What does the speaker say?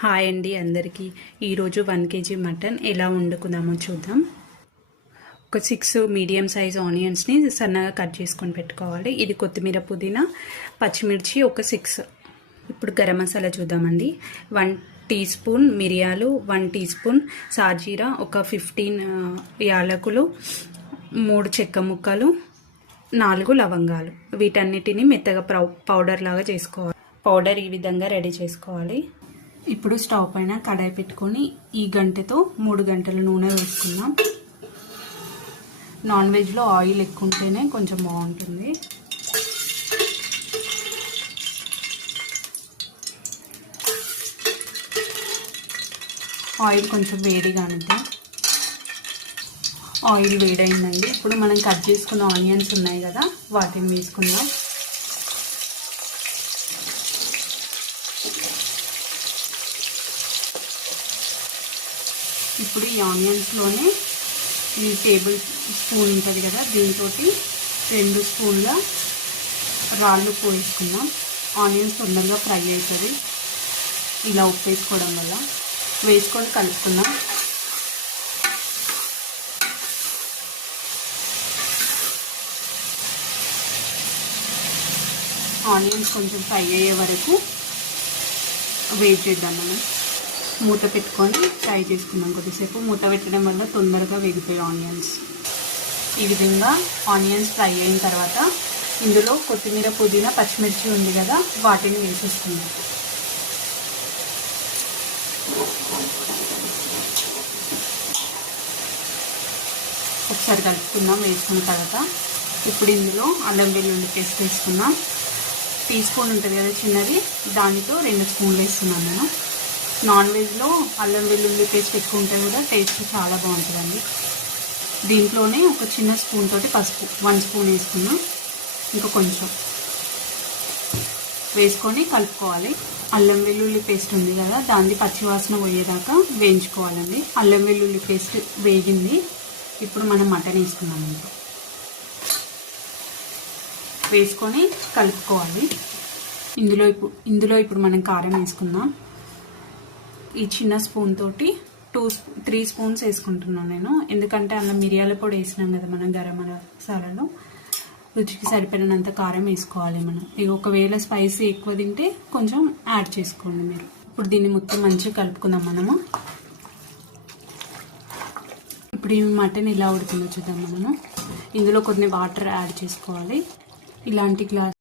Hi అండి అందరికీ. ఈరోజు 1 kg మటన్ ఎలా వండుకుందామో చూద్దాం. ఒక 6 మీడియం సైజ్ ఆనియన్స్ని సన్నగా కట్ చేసుకొని పెట్టుకోవాలి. ఇది కొత్తిమీర, పుదీనా, పచ్చిమిర్చి ఒక 6. ఇప్పుడు గరం మసాలా చూద్దామండి. 1 టీ స్పూన్ మిరియాలు, 1 టీ స్పూన్ సాజీరా, ఒక 15 యాలకులు, 3 చెక్క ముక్కలు, 4 లవంగాలు. వీటన్నిటిని మెత్తగా పౌడర్ లాగా చేసుకోవాలి. పౌడర్ ఈ విధంగా రెడీ చేసుకోవాలి. ఇప్పుడు స్టవ్ పైన కడాయి పెట్టుకొని ఈ గంటెతో 3 గంటల నూనె వేసుకుందాం. నాన్ వెజ్లో ఆయిల్ ఎక్కువ ఉంటేనే కొంచెం బాగుంటుంది. ఆయిల్ కొంచెం వేడిగా ఉంటుంది. ఆయిల్ వేడైందండి. ఇప్పుడు మనం కట్ చేసుకున్న ఆనియన్స్ ఉన్నాయి కదా, వాటిని వేసుకుందాం. ఇప్పుడు ఈ ఆనియన్స్లోనే ఈ టేబుల్ స్పూన్ ఉంటుంది కదా, దీంతో 2 స్పూన్ల రాళ్ళు ఉప్పు వేసుకుందాం. ఆనియన్స్ తొందరగా ఫ్రై అవుతుంది ఇలా ఉప్పు వేసుకోవడం వల్ల. వేసుకొని కలుపుకుందాం. ఆనియన్స్ కొంచెం ఫ్రై అయ్యే వరకు వెయిట్ చేద్దాం. మనం మూత పెట్టుకొని ఫ్రై చేసుకుందాం. కొద్దిసేపు మూత పెట్టడం వల్ల తొందరగా వేగిపోయి ఆనియన్స్. ఈ విధంగా ఆనియన్స్ ఫ్రై అయిన తర్వాత ఇందులో కొత్తిమీర, పుదీనా, పచ్చిమిర్చి ఉంది కదా, వాటిని వేసేసుకుందాం. ఒకసారి కలుపుకుందాం. వేసుకున్న తర్వాత ఇప్పుడు ఇందులో అల్లం వెల్లుల్లి పేస్ట్ వేసుకుందాం. టీ స్పూన్ ఉంటుంది కదా చిన్నది, దానితో 2 స్పూన్లు వేస్తున్నాను నేను. నాన్ వెజ్లో అల్లం వెల్లుల్లి పేస్ట్ ఎక్కువ ఉంటే కూడా టేస్ట్ చాలా బాగుంటుందండి. దీంట్లోనే ఒక చిన్న స్పూన్ తోటి పసుపు 1 స్పూన్ వేసుకున్నాం. ఇంకా కొంచెం వేసుకొని కలుపుకోవాలి. అల్లం వెల్లుల్లి పేస్ట్ ఉంది కదా, దాన్ని పచ్చివాసన పోయేదాకా వేయించుకోవాలండి. అల్లం వెల్లుల్లి పేస్ట్ వేగింది. ఇప్పుడు మనం మటన్ వేసుకున్నాం. వేసుకొని కలుపుకోవాలి. ఇందులో ఇప్పుడు మనం కారం వేసుకుందాం. ఈ చిన్న స్పూన్ తోటి 3 స్పూన్స్ వేసుకుంటున్నాను నేను, ఎందుకంటే అలా మిరియాల పొడి వేసినాం కదా మనం గరం మసాలాలో. రుచికి సరిపడినంత కారం వేసుకోవాలి మనం. ఇక ఒకవేళ స్పైసీ ఎక్కువ తింటే కొంచెం యాడ్ చేసుకోండి మీరు. ఇప్పుడు దీన్ని మొత్తం మంచిగా కలుపుకుందాం మనము. ఇప్పుడు ఈ మటన్ ఇలా ఉడుకుందో చూద్దాం మనము. ఇందులో కొన్ని వాటర్ యాడ్ చేసుకోవాలి. ఇలాంటి గ్లాస్